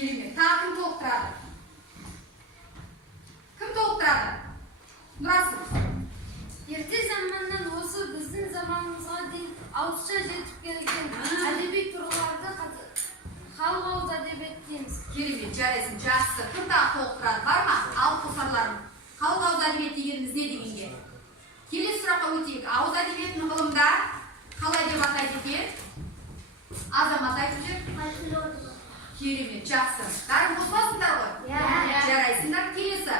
Керемет. Тағы кім толықтырады? Кім толықтырады? Нұрасыл. Ерте заманнан осы біздің заманымызға дейін ауызша жетіп келген әдеби турларды халық ауыз әдебиеті дейміз. Керемет, жарайсың, жақсы. Кім тағы толықтырады? Бар ма? Алып қосарларым. Халық ауыз әдебиеті дегеніміз не дегенге? Келесі сұраққа өтейік. Ауыз әдебиетінің ғылымда қалай деп атайды екен? Азамат айтып жүр. Керемет, жақсы. Бәрін қосыласыңдар ғой? Жарайсыңдар. Келесі.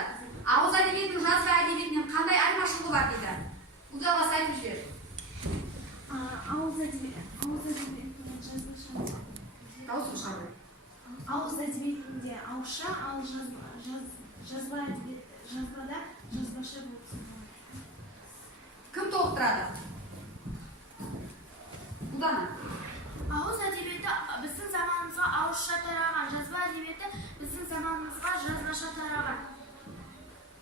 Ауыз әдебиетінің жазба әдебиетінен қандай айырмашылығы бар дейді? Ұлдағас айтып жүр. Ауыз әдебиетінің ауыз әдебиетінде ауызша, ал жазбада жазбаша болсын. Кім толықтырады? Ұлдана. Ауыз әдебиеті біздің заманымызға ауызша тараған, жазба әдебиеті біздің заманымызға жазбаша тараған.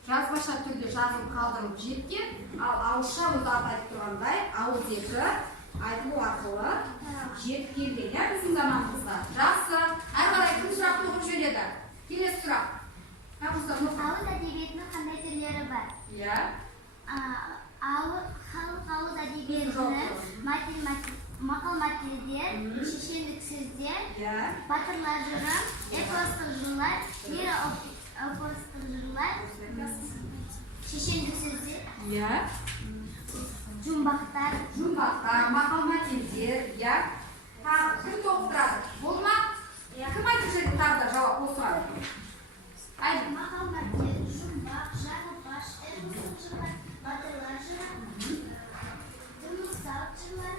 Жазбаша түрде жазылып қалдырылып жеткен, ал ауызша өзі айтып тұрғандай, ауыз екі айтылу арқылы жетіп келген, иә, біздің заманымызға. Жақсы. Әрі қарай кім сұрақты оқып жөнеді? Келесі сұрақ. Ауыз әдебиетінің қандай түрлері бар? Иә. Халық ауыз әдебиетінің мақал-мәтелдер, шешендік сөздер, батырлар жыры, эпостық жырлар, лиро-эпостық жырлар, шешендік сөздер, жұмбақтар, мақал-мәтелдер, иә. Тағы кім толықтырады? Болды ма? Кім айтып жүрді тағы да жауап осыған? Айдың. мақал-мәтел, жұмбақ, жаңылпаш, эпостық жырлар, батырлар жыры, тұрмыстық жырлар,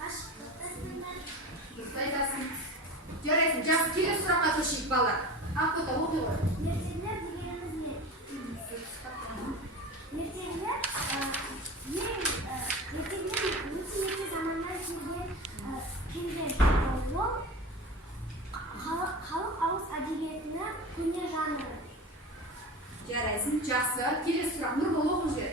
ғашықтық дастандары. Дұрыс айтасың. Жарайсың. Жақсы, келесі сұраққа көшейік балалар. Ақбота оқи ғой. Ертегілер дегеніміз не? Ертегілер өте ерте заманнан келген. Ол халық ауыз әдебиетінің көне жанры. Жарайсың. Жақсы. Келесі сұрақ. Нұрбол оқып жүр.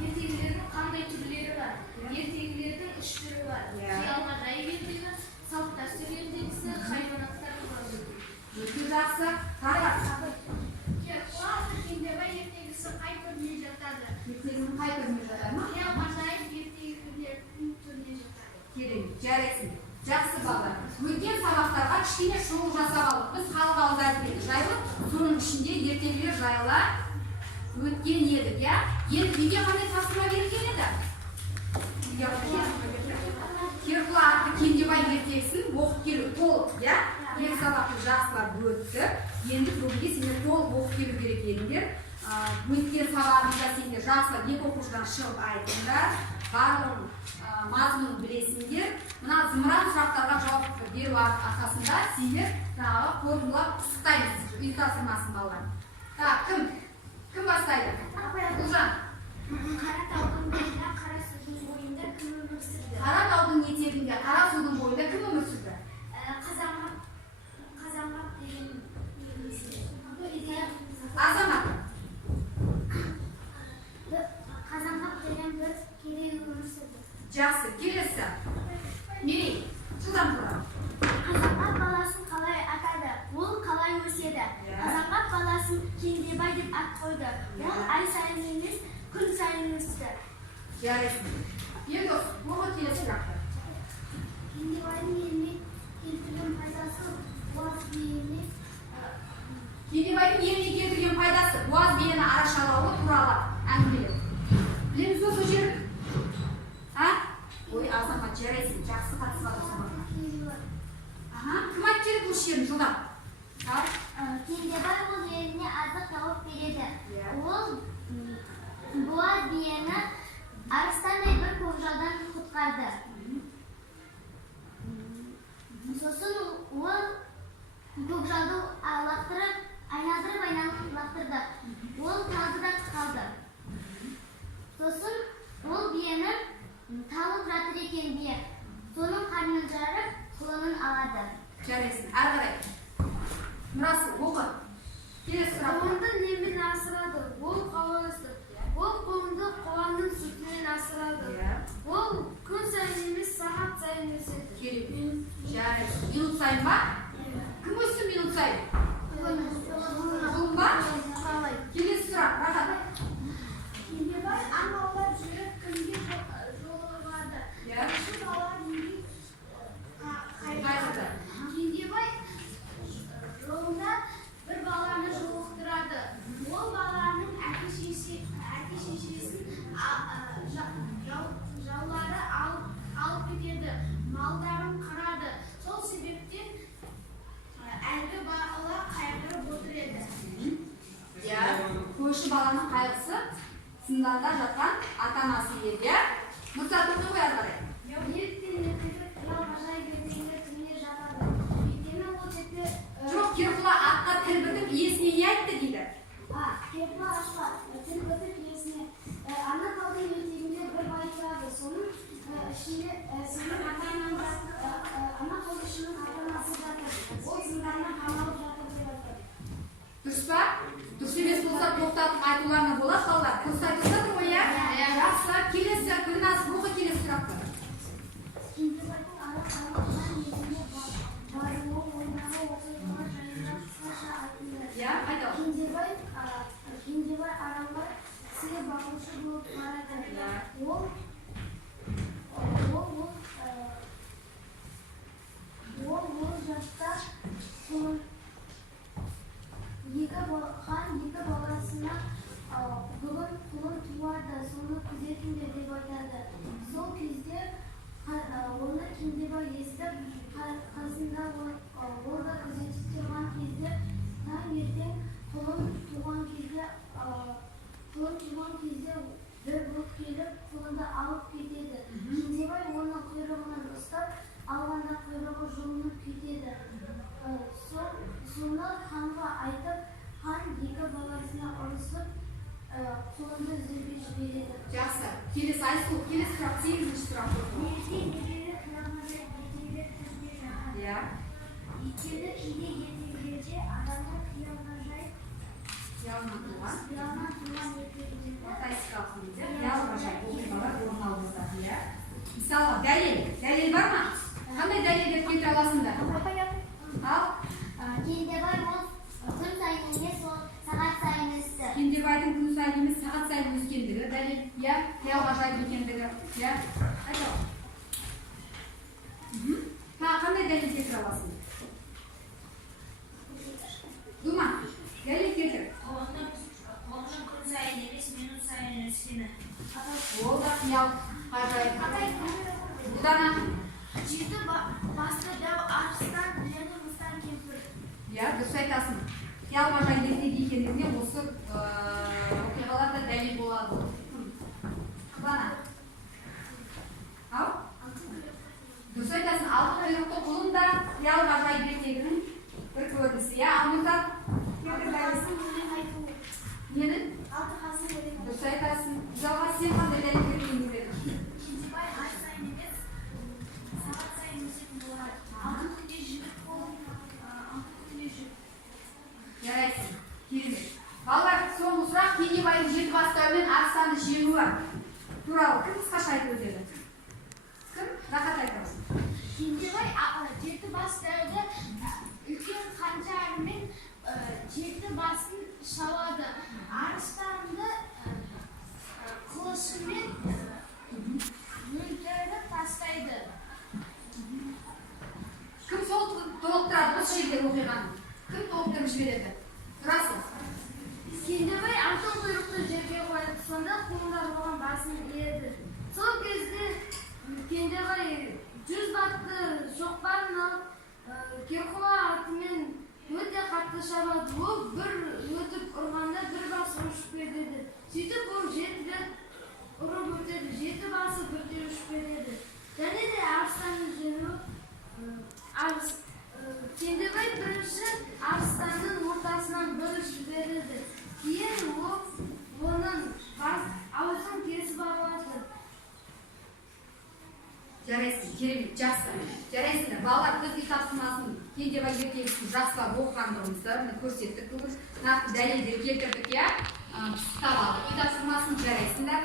Ертегілердің қандай түрлері бар? Ертегілердің үш түрі бар. Қиялға жайып ертегі, салт дәстүр ертегісі, хайуанаттар туралы ертегі. Өте жақсы. Тарғат. Кендебай ертегісі қай түріне жатады? Ертегінің қай түріне жатады ма? Қиялға жайып ертегілердің түріне жатады. Керемет. Жарайсың. Жақсы балалар. Өткен сабақтарға кішкене шолу жасап алдық. Біз халық ауыз әдебиеті жайлы, соның ішінде ертегілер жайлы өткен едік, иә? Енді үйге қандай тапсырма берілген еді? Керқұла атты Кендебай ертегісін оқып келу толық, иә? Екі сабақты жақсылап өтті. Енді бүгінге сендер толық оқып келу керек едіңдер. Өткен сабағында сендер жақсылап екі оқушыдан шығып айтыңдар. Барлығын мазмұнын білесіңдер. Мына зымыран сұрақтарға жауап беру арқасында сендер формулап пысықтаймыз. Үй тапсырмасын балалар. Кім бастайды? Ұлжан. Қаратаудың бойында, қара судың бойында кім өмір сүрді? Қаратаудың етегінде, қара судың бойында кім өмір сүрді? Қазанғап деген Азамат. Қазанғап деген бір керей өмір сүрді. Жақсы, келесі. Мерей, жылдам тұра. Қазанғап баласын қалай атады? Ол қалай өседі? Қазанғап баласын Кендебай деп ат қойды. Ол ай сайын емес, күн сайын өсті. Жарайсың. Ердос, оқы келесі сұрақты. Кендебайдың еліне келтірген пайдасы буаз биені. Кендебайдың еліне келтірген пайдасы буаз биені арашалауы туралы әңгімелер. Білеміз бе сол жерін? Ой, Азамат, жарайсың. Жақсы қатысып отырсың. Кім айтып жіберді осы жерін жылдам? Кендебай ол еліне азық тауып береді. Ол буаз биені арыстандай бір көкжалдан құтқарды. Сосын ол көкжалды айналдырып лақтырды. Ол талды да қалды. Сосын ол биені талып жатыр екен бие. Соның қарнын жарып, құлынын алады. Жарайсың. Әрі қарай. Нұрасыл, оқы. Келесі сұрақ. Қуанды немен асырады? Ол қауын өсті. Ол қуанды қуанның сүтінен асырады. Ол күн сайын емес, сағат сайын өседі. Керемет. Жарайсың. Минут сайын ба? Кім ананың қайғысы зынданда жатқан ата-анасы еді, иә? Мұрсат оқи қой ары қарай. Ертең ертелі қиял-ғажайып ертеңіне түнде жатады. Өйткені ол жерде Жоқ, Керқұла атқа тіл бітіп иесіне не айтты дейді. Керқұла атқа тіл бітіп иесіне ана талдың етегінде бір бай тұрады. Соның ішінде сенің ана талдың ата-анасы жатыр. Ол зынданнан қамалып жатыр деп айтады. Дұрыс па? Дұрыс емес болса тоқтатып айтуларына болады балалар. Дұрыс айтып жатыр ғой, иә? Жақсы. Келесі Гүлназ оқы келесі сұрақты. Кендебайдың ара-қаралған етіне баруы ойнағы оқиғалар жайында қысқаша айтылды. Иә, айталық. Кендебай аралға сиыр бағушы болып барады. Ол жаста хан екі баласына бүгін құлын туады, соны күзетіңдер деп айтады. Сол кезде оны Кендебай естіп, қасында ол да күзетіп тұрған кезде, таңертең құлын туған кезде бір бұлт келіп, құлынды алып кетеді. Кендебай оны құйрығынан ұстап, алғанда құйрығы жұлынып кетеді. Соны ханға айтып, хан екі баласына ұрысып, құлынды іздеуге жібереді. Жақсы. Келесі Айсұлу, келесі сұрақ, 8-ші сұрақ. Иә. Екеуі кейде ертегілерде адамдар қиял-ғажайып Қиялынан туған ертегілерде фантастикалық негізде қиялғажайып оқиғалар орын алып жатады, иә. Мысалы, дәлел бар ма? Қандай дәлелдер келтіре аласыңдар? Ал Кендебай ол күн сайын емес, ол сағат сайын өсті. Кендебайдың күн сайын емес, сағат сайын өскендігі дәлел, иә, қиялғажайып екендігі, иә. Айталық. Қандай дәлел келтіре аласың? Дума, дәлел келтір. Құлынның күн сайын емес, минут сайын өскені. Ол да қиял ғажайып. Бұдана? Жеті басты дәу арыстан және мұстан кемпір. Иә, дұрыс айтасың. Қиял ғажайып екендігіне осы оқиғаларда дәлел болады. Бұдана? Ау? Дұрыс айтасың, алтын құйрықты құлын да қиял ғажайып ертегінің бір көрінісі. Иә, Алмұрзат? Нені? Дұрыс айтасың. Жалға сен қандай дәлел келтіргің келеді? Кендебай ай сайын емес, сағат сайын өсетін болады. Алтын күнде жігіт болып, алтын күнде жігіт. Жарайсың. Керемет. Балалар, соңғы сұрақ Кендебайдың жеті бастауымен арыстанды жеңуі туралы кім қысқаша айтып өтеді? Кім? Рахат айтамыз. Кендебай жеті бас дәуді үлкен қанжарымен жеті басын шалады. Арыстанды қылышымен мөлдіріп тастайды. Кім сол толықтырады осы жерде оқиғаны? Кім толықтырып жібереді? Тұрасыз. Кендебай алтын құйрықты жерге қойып, сонда құлындар оған басын иеді. Сол кезде Кендебай 100 батты шоқпарын алып, Керқұла атымен өте қатты шабады. Ол бір өтіп ұрғанда бір басы ұшып кетеді. Сөйтіп ол 7 рет ұрып өтеді. 7 басы бірде ұшып кетеді. Және де арыстанның жеңуі Кендебай бірінші арыстанның ортасынан бөліп жібереді. Кейін оның аузын кесіп алады. Жарайсың, керемет, жақсы. Жарайсыңдар. Балалар көзге тапсырмасын Кендебай ертегісін жақсылап оқығандығымызды көрсеттік бүгін. Нақты дәлелдер келтірдік, иә? Пысықтап алдық. Үй тапсырмасын жарайсыңдар.